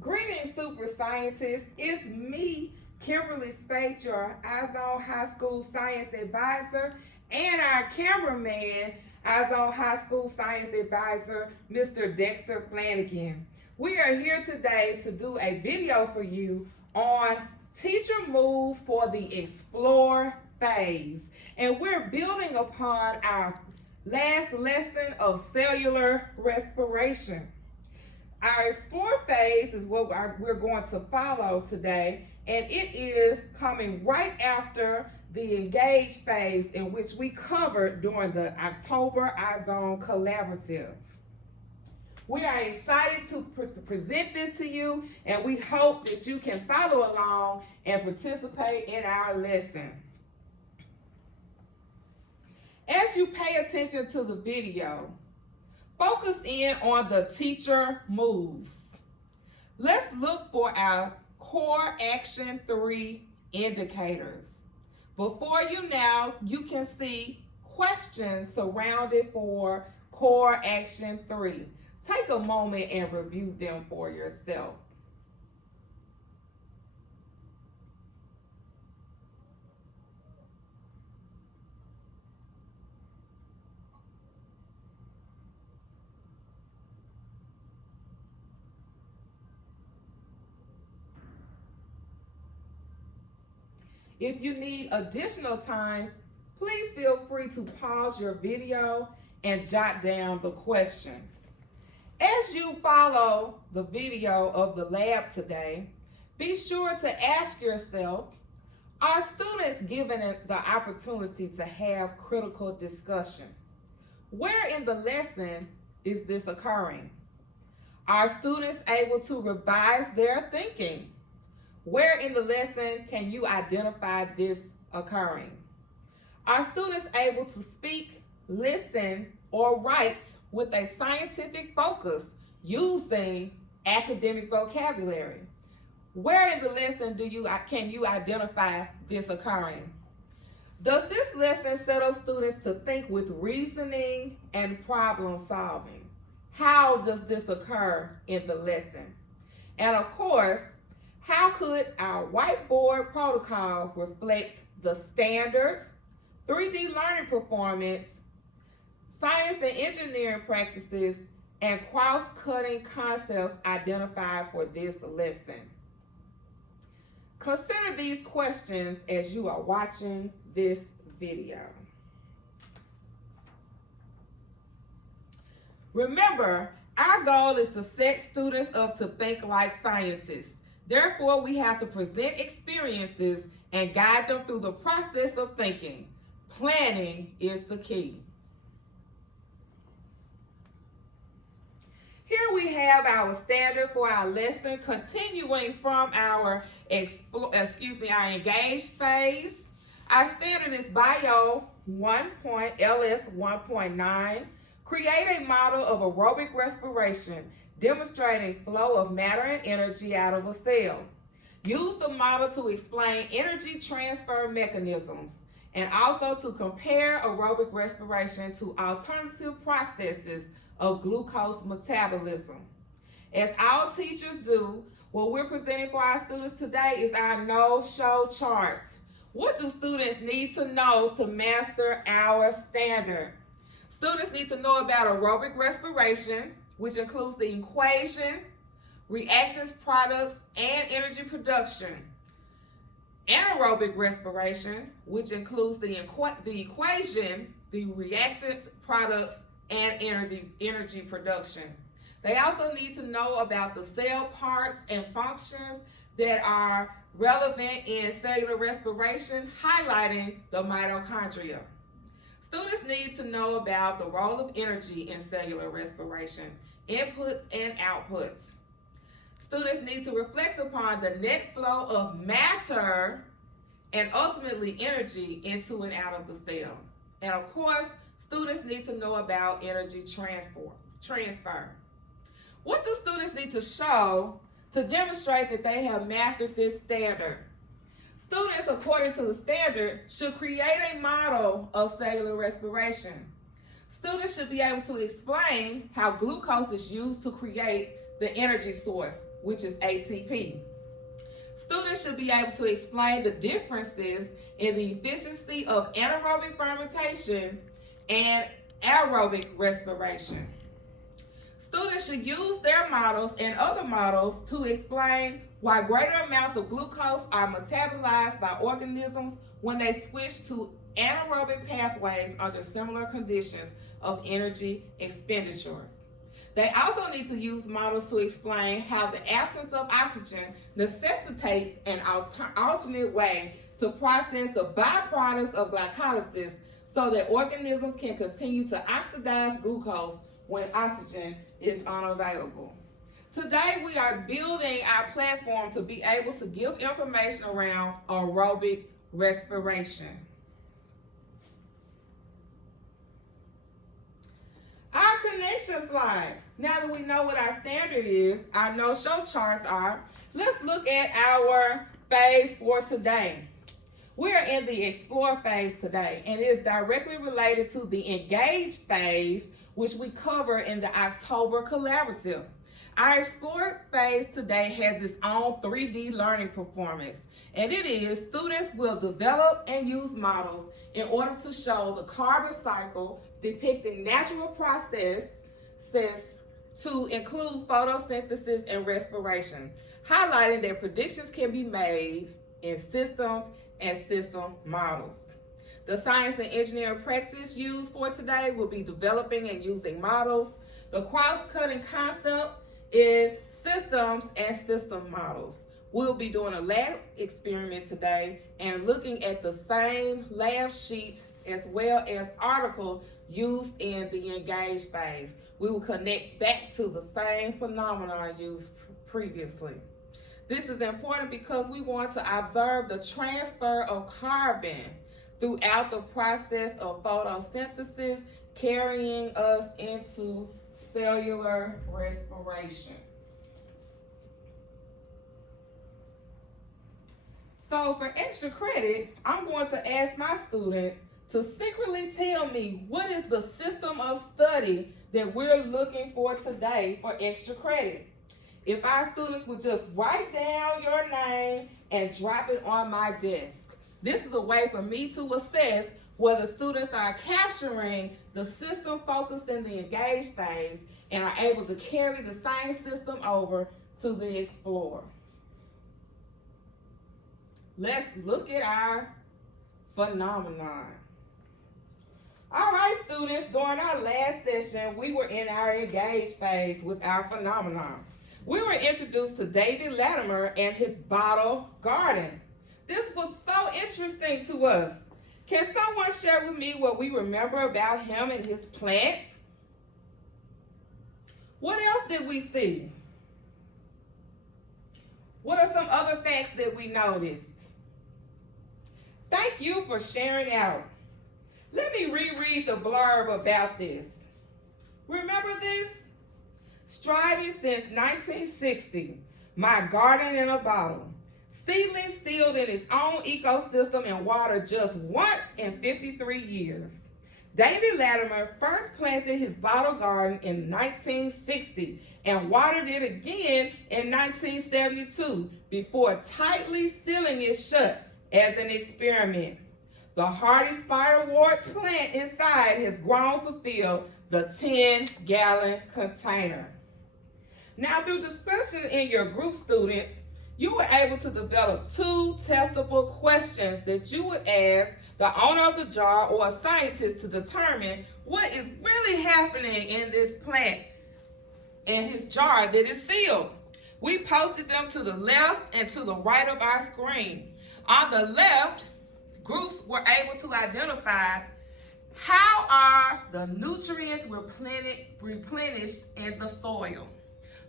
Greetings, super scientists. It's me, Kimberly Spate, your iZone High School Science Advisor, and our cameraman, iZone High School Science Advisor, Mr. Dexter Flanagan. We are here today to do a video for you on teacher moves for the explore phase. And we're building upon our last lesson of cellular respiration. Our explore phase is what we're going to follow today, and it is coming right after the engage phase, in which we covered during the October iZone Collaborative. We are excited to present this to you, and we hope that you can follow along and participate in our lesson. As you pay attention to the video, focus in on the teacher moves. Let's look for our core action 3 indicators. Before you now, you can see questions surrounded for core action 3. Take a moment and review them for yourself. If you need additional time, please feel free to pause your video and jot down the questions. As you follow the video of the lab today, be sure to ask yourself, are students given the opportunity to have critical discussion? Where in the lesson is this occurring? Are students able to revise their thinking? Where in the lesson can you identify this occurring? Are students able to speak, listen, or write with a scientific focus using academic vocabulary? Where in the lesson can you identify this occurring? Does this lesson set up students to think with reasoning and problem solving? How does this occur in the lesson? And of course, how could our whiteboard protocol reflect the standards, 3D learning performance, science and engineering practices, and cross-cutting concepts identified for this lesson? Consider these questions as you are watching this video. Remember, our goal is to set students up to think like scientists. Therefore, we have to present experiences and guide them through the process of thinking. Planning is the key. Here we have our standard for our lesson, continuing from our engaged phase. Our standard is Bio LS 1.9. Create a model of aerobic respiration, demonstrating flow of matter and energy out of a cell. Use the model to explain energy transfer mechanisms and also to compare aerobic respiration to alternative processes of glucose metabolism. As all teachers do, what we're presenting for our students today is our no-show charts. What do students need to know to master our standard? Students need to know about aerobic respiration, which includes the equation, reactants, products, and energy production. Anaerobic respiration, which includes the equation, the reactants, products, and energy production. They also need to know about the cell parts and functions that are relevant in cellular respiration, highlighting the mitochondria. Students need to know about the role of energy in cellular respiration, inputs and outputs. Students need to reflect upon the net flow of matter and ultimately energy into and out of the cell. And of course, students need to know about energy transfer. What do students need to show to demonstrate that they have mastered this standard? Students, according to the standard, should create a model of cellular respiration. Students should be able to explain how glucose is used to create the energy source, which is ATP. Students should be able to explain the differences in the efficiency of anaerobic fermentation and aerobic respiration. Students should use their models and other models to explain why greater amounts of glucose are metabolized by organisms when they switch to anaerobic pathways under similar conditions of energy expenditures. They also need to use models to explain how the absence of oxygen necessitates an alternate way to process the byproducts of glycolysis so that organisms can continue to oxidize glucose when oxygen is unavailable. Today, we are building our platform to be able to give information around aerobic respiration. Our connection slide. Now that we know what our standard is, our no-show charts are, let's look at our phase for today. We're in the explore phase today, and it is directly related to the engage phase, which we cover in the October collaborative. Our explore phase today has its own 3D learning performance, and it is students will develop and use models in order to show the carbon cycle depicting natural processes to include photosynthesis and respiration, highlighting that predictions can be made in systems and system models. The science and engineering practice used for today will be developing and using models. The cross-cutting concept is systems and system models. We'll be doing a lab experiment today and looking at the same lab sheet as well as article used in the engage phase. We will connect back to the same phenomenon used previously. This is important because we want to observe the transfer of carbon throughout the process of photosynthesis, carrying us into cellular respiration. So for extra credit, I'm going to ask my students to secretly tell me what is the system of study that we're looking for today for extra credit. If our students would just write down your name and drop it on my desk. This is a way for me to assess whether students are capturing the system focused in the engage phase and are able to carry the same system over to the explore. Let's look at our phenomenon. All right, students, during our last session, we were in our engage phase with our phenomenon. We were introduced to David Latimer and his bottle garden. This was so interesting to us. Can someone share with me what we remember about him and his plants? What else did we see? What are some other facts that we noticed? Thank you for sharing out. Let me reread the blurb about this. Remember this? Striving since 1960, my garden in a bottle. Seedling sealed in its own ecosystem and watered just once in 53 years. David Latimer first planted his bottle garden in 1960 and watered it again in 1972 before tightly sealing it shut as an experiment. The hardy spiderwort plant inside has grown to fill the 10-gallon container. Now, through discussion in your group, students, you were able to develop 2 testable questions that you would ask the owner of the jar or a scientist to determine what is really happening in this plant in his jar that is sealed. We posted them to the left and to the right of our screen. On the left, groups were able to identify how are the nutrients replenished in the soil.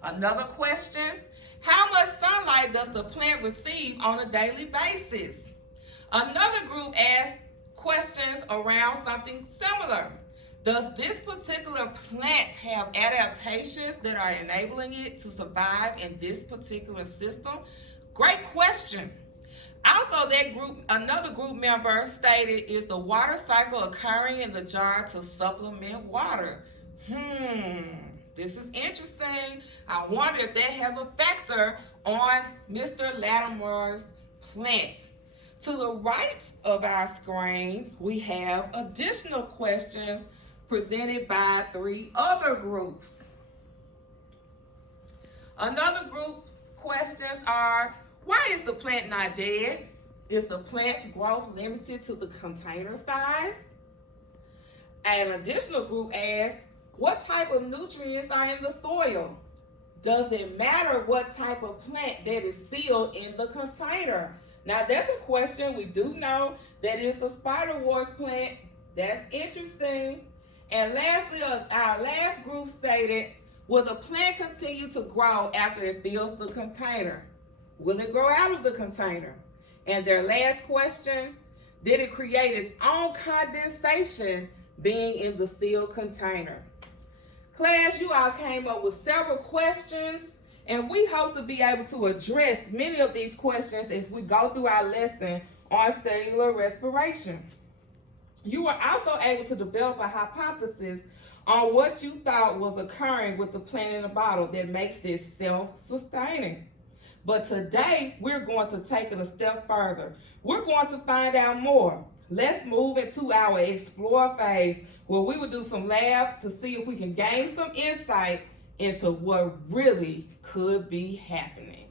Another question, how much sunlight does the plant receive on a daily basis? Another group asked questions around something similar. Does this particular plant have adaptations that are enabling it to survive in this particular system? Great question. Also, another group member stated, is the water cycle occurring in the jar to supplement water? This is interesting. I wonder if that has a factor on Mr. Latimer's plant. To the right of our screen, we have additional questions presented by 3 other groups. Another group's questions are, why is the plant not dead? Is the plant's growth limited to the container size? An additional group asks, what type of nutrients are in the soil? Does it matter what type of plant that is sealed in the container? Now that's a question. We do know that it's a spiderwort plant. That's interesting. And lastly, our last group stated, will the plant continue to grow after it fills the container? Will it grow out of the container? And their last question, did it create its own condensation being in the sealed container? Class, you all came up with several questions, and we hope to be able to address many of these questions as we go through our lesson on cellular respiration. You were also able to develop a hypothesis on what you thought was occurring with the plant in the bottle that makes it self-sustaining. But today, we're going to take it a step further. We're going to find out more. Let's move into our explore phase, where we will do some labs to see if we can gain some insight into what really could be happening.